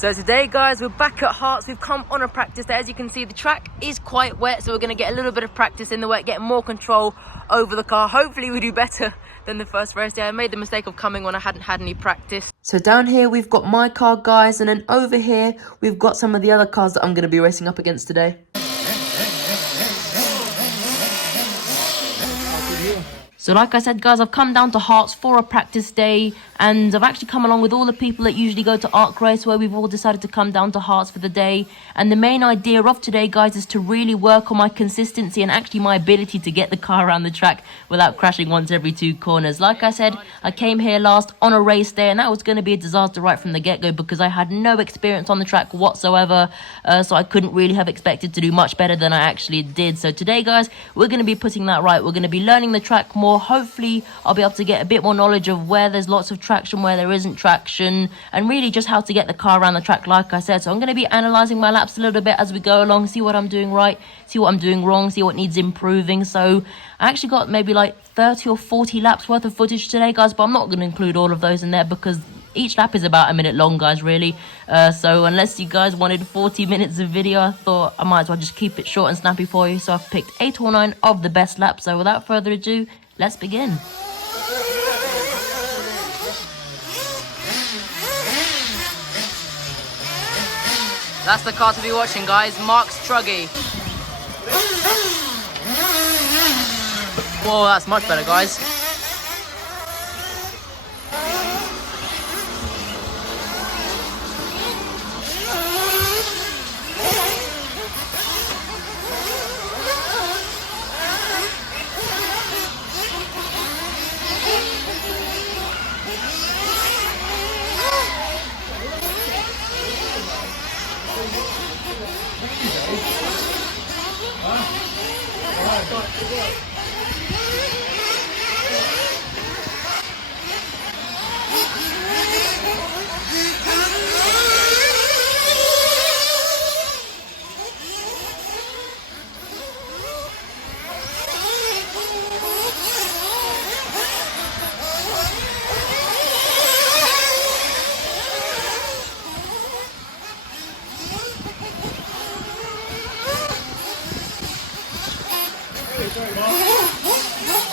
So today guys, we're back at Hearts. We've come on a practice day. As you can see, the track is quite wet, so we're going to get a little bit of practice in the wet, get more control over the car. Hopefully we do better than the first race day. I made the mistake of coming when I hadn't had any practice. So down here we've got my car guys, and then over here we've got some of the other cars that I'm going to be racing up against today. So like I said guys, I've come down to Hearts for a practice day, and I've actually come along with all the people that usually go to Arc Race, where we've all decided to come down to Hearts for the day. And the main idea of today guys is to really work on my consistency and actually my ability to get the car around the track without crashing once every 2 corners. Like I said, I came here last on a race day, and that was going to be a disaster right from the get-go because I had no experience on the track whatsoever, so I couldn't really have expected to do much better than I actually did. So today guys, we're going to be putting that right. We're going to be learning the track more. Hopefully I'll be able to get a bit more knowledge of where there's lots of traction, where there isn't traction, and really just how to get the car around the track like I said. So I'm going to be analysing my laps a little bit as we go along, see what I'm doing right, see what I'm doing wrong, see what needs improving. So I actually got maybe like 30 or 40 laps worth of footage today guys, but I'm not going to include all of those in there because each lap is about a minute long guys, really. So unless you guys wanted 40 minutes of video, I thought I might as well just keep it short and snappy for you. So I've picked 8 or 9 of the best laps. So without further ado, let's begin. That's the car to be watching guys, Mark's Truggy. Whoa, that's much better guys.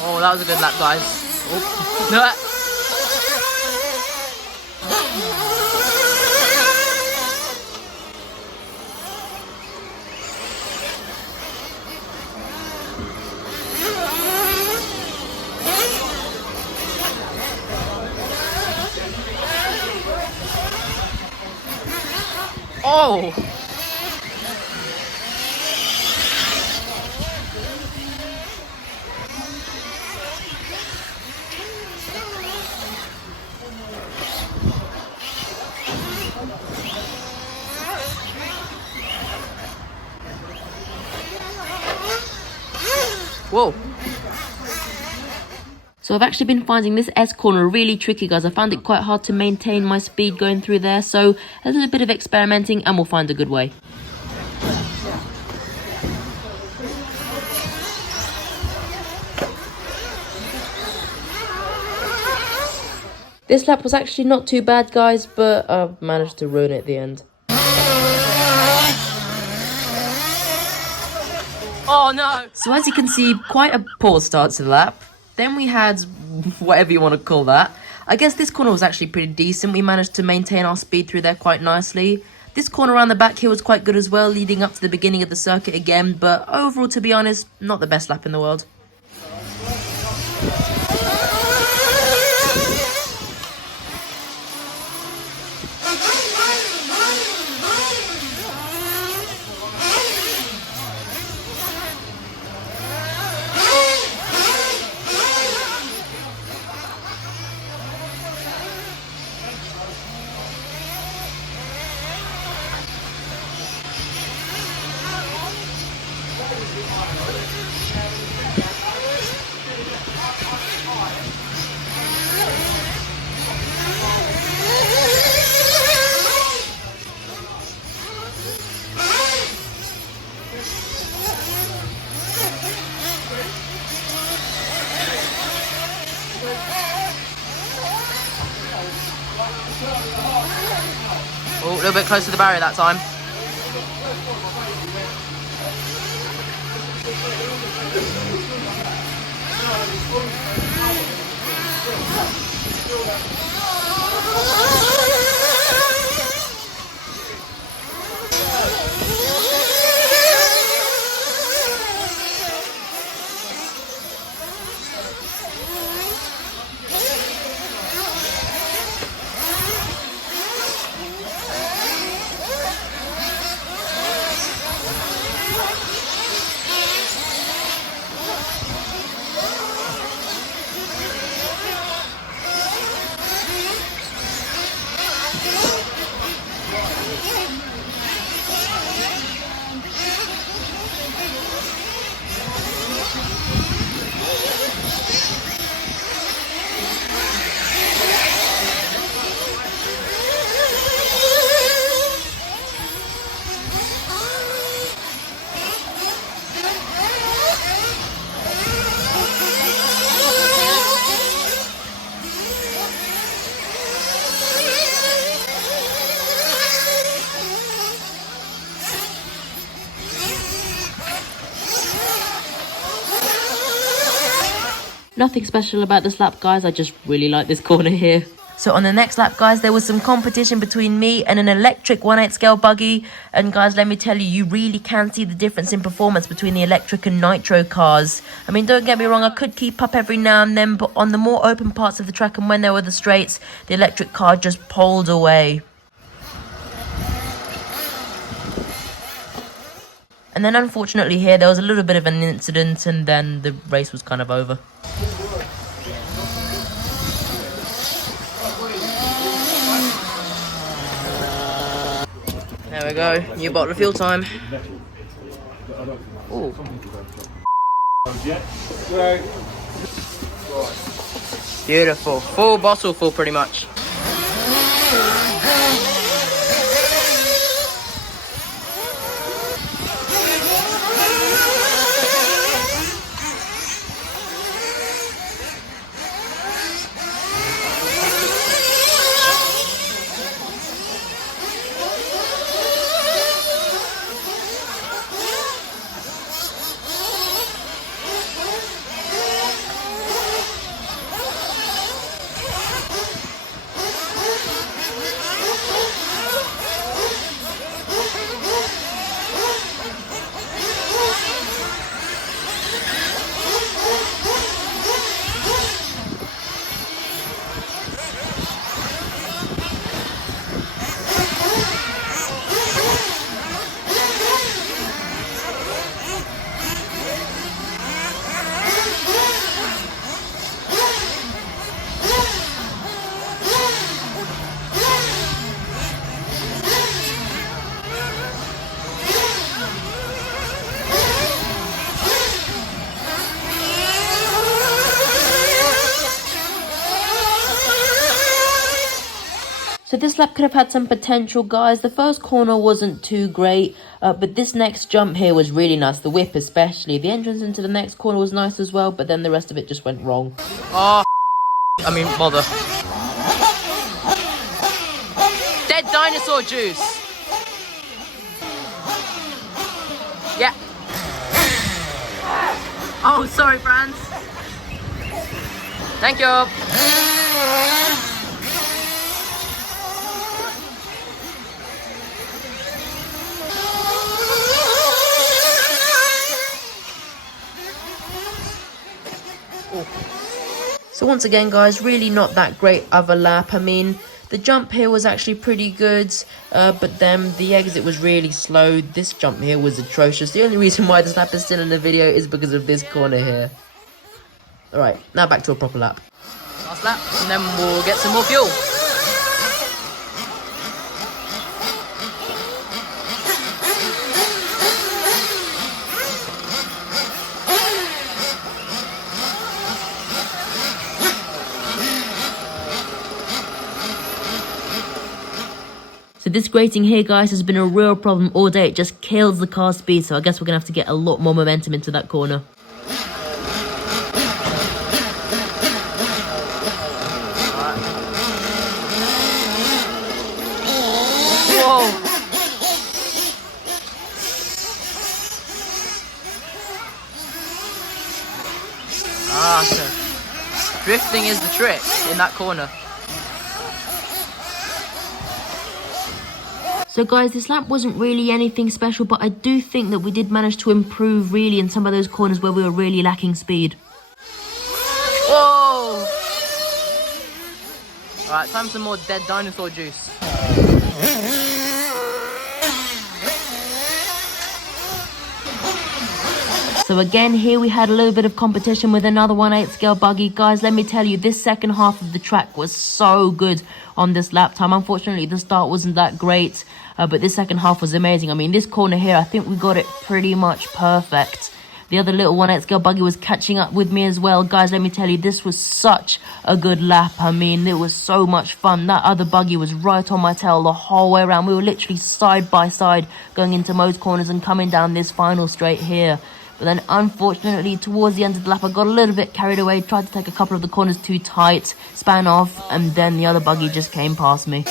Oh, that was a good lap, guys. Oh, no. Oh. Whoa. So I've actually been finding this S corner really tricky guys. I found it quite hard to maintain my speed going through there, so a little bit of experimenting and we'll find a good way. This lap was actually not too bad guys, but I managed to ruin it at the end. Oh no! So as you can see, quite a poor start to the lap. Then we had whatever you want to call that. I guess this corner was actually pretty decent. We managed to maintain our speed through there quite nicely. This corner around the back here was quite good as well, leading up to the beginning of the circuit again. But overall, to be honest, not the best lap in the world. bit close to the barrier that time. Nothing special about this lap, guys. I just really like this corner here. So on the next lap, guys, there was some competition between me and an electric 1/8 scale buggy. And guys, let me tell you, you really can see the difference in performance between the electric and nitro cars. I mean, don't get me wrong, I could keep up every now and then, but on the more open parts of the track and when there were the straights, the electric car just poled away. And then unfortunately here, there was a little bit of an incident and then the race was kind of over. There we go, new bottle of fuel time. Ooh. Beautiful, full bottle full pretty much. So this lap could have had some potential, guys. The first corner wasn't too great, but this next jump here was really nice. The whip especially. The entrance into the next corner was nice as well, but then the rest of it just went wrong. Oh, I mean, bother. Dead dinosaur juice. Yeah. Oh, sorry, Franz. Thank you. So once again, guys, really not that great of a lap. I mean, the jump here was actually pretty good, but then the exit was really slow. This jump here was atrocious. The only reason why this lap is still in the video is because of this corner here. Alright, now back to a proper lap. Last lap, and then we'll get some more fuel. So this grating here, guys, has been a real problem all day. It just kills the car speed, so I guess we're going to have to get a lot more momentum into that corner. Whoa! Drifting is the trick in that corner. So guys, this lap wasn't really anything special, but I do think that we did manage to improve really in some of those corners where we were really lacking speed. Whoa! Alright, time for some more dead dinosaur juice. So again, here we had a little bit of competition with another 1/8 scale buggy. Guys, let me tell you, this second half of the track was so good on this lap time. Unfortunately, the start wasn't that great, but this second half was amazing. I mean, this corner here, I think we got it pretty much perfect. The other little 1/8 scale buggy was catching up with me as well. Guys, let me tell you, this was such a good lap. I mean, it was so much fun. That other buggy was right on my tail the whole way around. We were literally side by side going into most corners and coming down this final straight here. But then, unfortunately, towards the end of the lap, I got a little bit carried away, tried to take a couple of the corners too tight, span off, and then the other buggy just came past me.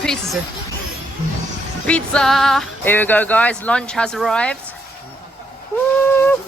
Pizza. Pizza! Here we go, guys. Lunch has arrived. Woo!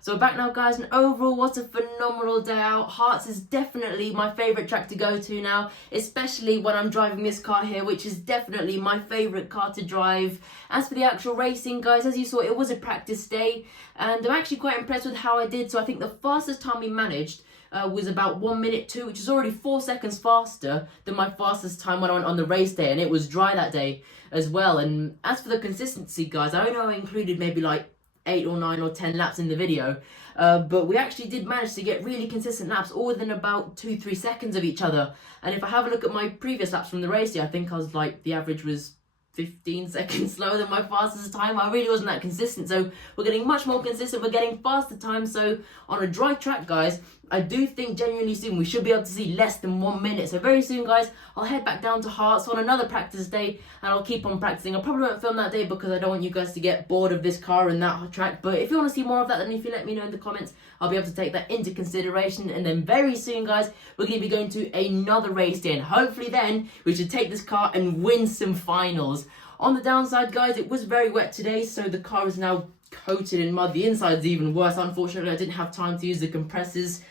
So we're back now, guys, and overall, what a phenomenal day out. Hearts is definitely my favourite track to go to now, especially when I'm driving this car here, which is definitely my favourite car to drive. As for the actual racing, guys, as you saw, it was a practice day, and I'm actually quite impressed with how I did. So I think the fastest time we managed was about 1:02, which is already 4 seconds faster than my fastest time when I went on the race day, and it was dry that day as well. And as for the consistency, guys, I know I included maybe like 8 or 9 or 10 laps in the video, but we actually did manage to get really consistent laps, all within about 2-3 seconds of each other. And if I have a look at my previous laps from the race day, I think I was like, the average was 15 seconds slower than my fastest time. I really wasn't that consistent, so we're getting much more consistent, we're getting faster times. So on a dry track, guys, I do think genuinely soon we should be able to see less than 1 minute. So very soon, guys, I'll head back down to Hearts on another practice day, and I'll keep on practicing. I probably won't film that day because I don't want you guys to get bored of this car and that track, but if you want to see more of that, then if you let me know in the comments, I'll be able to take that into consideration. And then very soon, guys, we're going to be going to another race day, and hopefully then we should take this car and win some finals. On the downside, guys, it was very wet today, so the car is now coated in mud. The inside's even worse. Unfortunately, I didn't have time to use the compressors.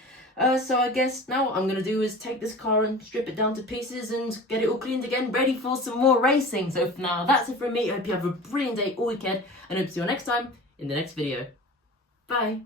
So I guess now what I'm going to do is take this car and strip it down to pieces and get it all cleaned again, ready for some more racing. So for now, that's it from me. I hope you have a brilliant day all weekend, and I hope to see you next time in the next video. Bye.